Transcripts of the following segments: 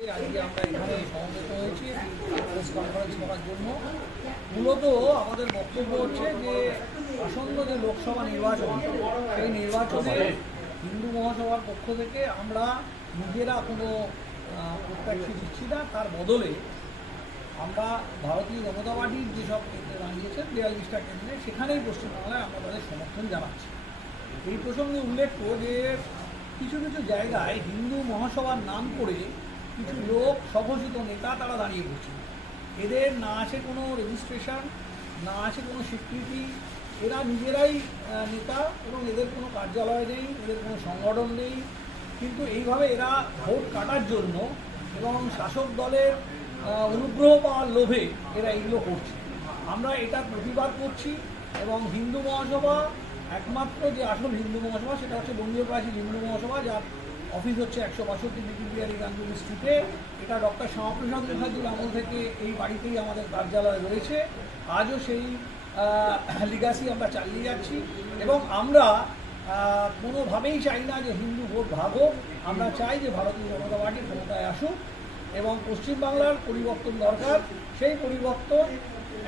আজকে আমরা এখানে সমবেত হয়েছি করার জন্য। মূলত আমাদের বক্তব্য হচ্ছে যে, আসন্ন যে লোকসভা নির্বাচন, সেই নির্বাচনে হিন্দু মহাসভার পক্ষ থেকে আমরা নিজেরা কোনো প্রত্যাশী দিচ্ছি না। তার বদলে আমরা ভারতীয় জনতা পার্টির যেসব কেন্দ্রে দাঁড়িয়েছেন, বিয়াল্লিশটা কেন্দ্রে, সেখানেই পশ্চিমবাংলায় আমরা তাদের সমর্থন জানাচ্ছি। এই প্রসঙ্গে উল্লেখ্য যে, কিছু কিছু জায়গায় হিন্দু মহাসভার নাম করে কিছু লোক স্বঘোষিত নেতা তারা দাঁড়িয়ে পড়ছেন এদের না আছে কোনো রেজিস্ট্রেশন না আছে কোনো স্বীকৃতি এরা নিজেরাই নেতা এবং এদের কোনো কার্যালয় নেই, এদের কোনো সংগঠন নেই। কিন্তু এইভাবে এরা ভোট কাটার জন্য এবং শাসক দলের অনুগ্রহ পাওয়ার লোভে এরা এগুলো করছে। আমরা এটা প্রতিবাদ করছি এবং হিন্দু মহাসভা, একমাত্র যে আসল হিন্দু মহাসভা, সেটা হচ্ছে বঙ্গীয় হিন্দু মহাসভা, যার অফিস হচ্ছে একশো বাষট্টি বিহারী গাঙ্গুলি স্ট্রিটে। এটা ডক্টর শ্যামাপ্রসাদ মুখার্জির আমল থেকে এই বাড়িতেই আমাদের কার্যালয় রয়েছে। আজও সেই লিগাসি আমরা চালিয়ে যাচ্ছি এবং আমরা কোনোভাবেই চাই না যে হিন্দু ভোট ভাগো আমরা চাই যে ভারতীয় জনতা পার্টি ক্ষমতায় আসুক এবং পশ্চিমবাংলার পরিবর্তন দরকার। সেই পরিবর্তন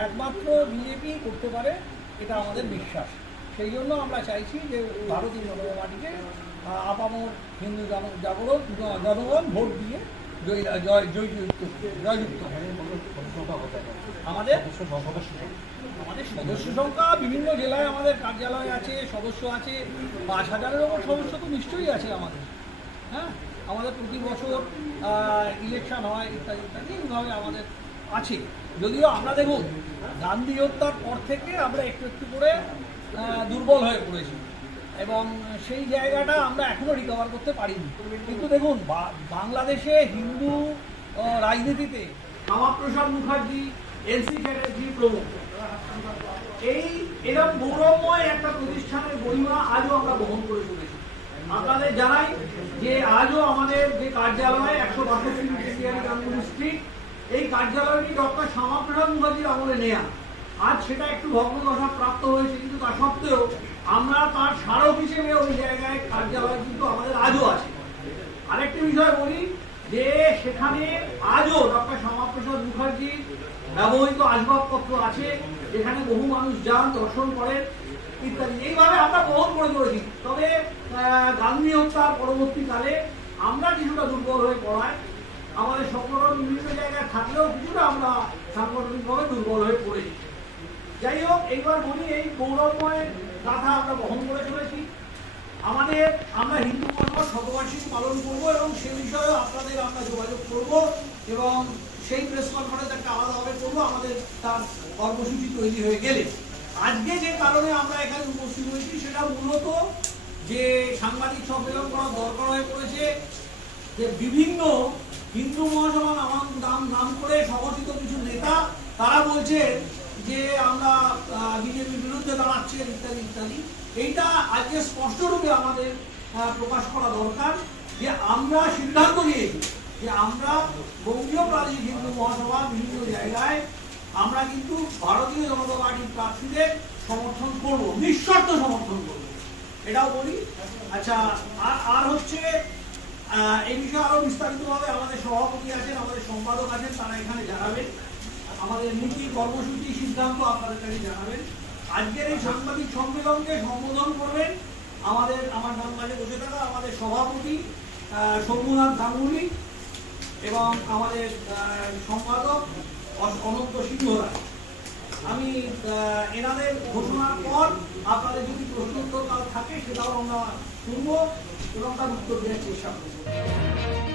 একমাত্র বিজেপি করতে পারে, এটা আমাদের বিশ্বাস। সেই জন্য আমরা চাইছি যে ভারতীয় জনতা পার্টিকে আপামর হিন্দু জাগরণ জনগণ ভোট দিয়ে জয় জয় জয়যুক্ত জয়যুক্ত আমাদের আমাদের সদস্য সংখ্যা বিভিন্ন জেলায় আমাদের কার্যালয় আছে, সদস্য আছে, পাঁচ হাজারের ওপর সদস্য তো নিশ্চয়ই আছে আমাদের। হ্যাঁ? আমাদের প্রতি বছর ইলেকশন হয়, ইত্যাদি ইত্যাদি। এইভাবে আমাদের আছে। যদিও আমরা দেখুন, গান্ধী হত্যার পর থেকে আমরা একটু একটু করে দুর্বল হয়ে পড়েছি। এবং সেই জায়গাটা আমরা এখনও রিকভার করতে পারিনি। কিন্তু দেখুন বাংলাদেশে হিন্দু রাজনীতিতে শ্যামাপ্রসাদ মুখার্জি এনসি চ্যাটার্জি প্রমুখ। এই এরকম গৌরবময় একটা প্রতিষ্ঠানের গরিমা আজও আমরা বহন করে চলেছি। আপনাদের জানাই যে আজও আমাদের যে কার্যালয়, একশো বাষট্টি গাঙ্গুলি স্ট্রিট এই কার্যালয়টি ডক্টর শ্যামাপ্রসাদ মুখার্জির আমলে নেয়া। আজ সেটা একটু ভগ্নদশা প্রাপ্ত হয়েছে, কিন্তু তা সত্ত্বেও আমরা তার স্মারক হিসেবে ওই জায়গায় কার্যালয় কিন্তু আমাদের আজও আছে। আরেকটি বিষয় বলি যে সেখানে আজও ডক্টর শ্যামাপ্রসাদ মুখার্জির ব্যবহৃত আসবাবপত্র আছে, যেখানে বহু মানুষ যান, দর্শন করেন ইত্যাদি। এইভাবে আমরা বহন করে চলেছি। তবে গান্ধী হত্যার পরবর্তীকালে আমরা কিছুটা দুর্বল হয়ে পড়ায় আমাদের সংগঠন বিভিন্ন জায়গায় থাকলেও কিছুটা আমরা সাংগঠনিকভাবে দুর্বল হয়ে পড়েছি। যাই হোক, এইবার বলি এই গৌরবময় গাথা আমরা বহন করে চলেছি। আমাদের আমরা হিন্দু মহাসভা শতবার্ষিকী পালন করব এবং সে বিষয়েও আপনাদের আমরা যোগাযোগ করব এবং সেই প্রেস কনফারেন্স একটা আলাদাভাবে করব, আমাদের তার কর্মসূচি তৈরি হয়ে গেলে। আজকে যে কারণে আমরা এখানে উপস্থিত হয়েছি সেটা মূলত যে সাংবাদিক সম্মেলন করার দরকার হয়ে পড়েছে, যে বিভিন্ন হিন্দু মহাসভা নাম নাম নাম করে সংগঠিত কিছু নেতা, তারা বলছে যে আমরা বিজেপির বিরুদ্ধে দাঁড়াচ্ছি ইত্যাদি ইত্যাদি। এইটা আজকে স্পষ্টরূপে আমাদের প্রকাশ করা দরকার যে আমরা সিদ্ধান্ত নিয়েছি যে আমরা বঙ্গীয় প্রাদেশিক হিন্দু মহাসভা বিভিন্ন জায়গায় আমরা কিন্তু ভারতীয় জনতা পার্টির প্রার্থীদের সমর্থন করব, নিঃশর্ত সমর্থন করব। এটাও বলি। আচ্ছা আর আর হচ্ছে এই বিষয়ে আরও বিস্তারিতভাবে আমাদের সভাপতি আছেন, আমাদের সম্পাদক আছেন, তারা এখানে জানাবেন। আমাদের নীতি, কর্মসূচি, সিদ্ধান্ত আপনাদের কাছে জানাবেন। আজকের এই সাংবাদিক সম্মেলনকে সম্বোধন করবেন আমাদের, আমার নাম মাঝে বসে থাকা আমাদের সভাপতি শম্ভুনাথ গাঙ্গুলি এবং আমাদের সম্পাদক অনন্ত সিংহ রায়। আমি এনাদের ঘোষণার পর আপনাদের যদি প্রশ্ন থাকে, সেটাও আমরা শুনব এবং তার উত্তর দেওয়ার চেষ্টা করব।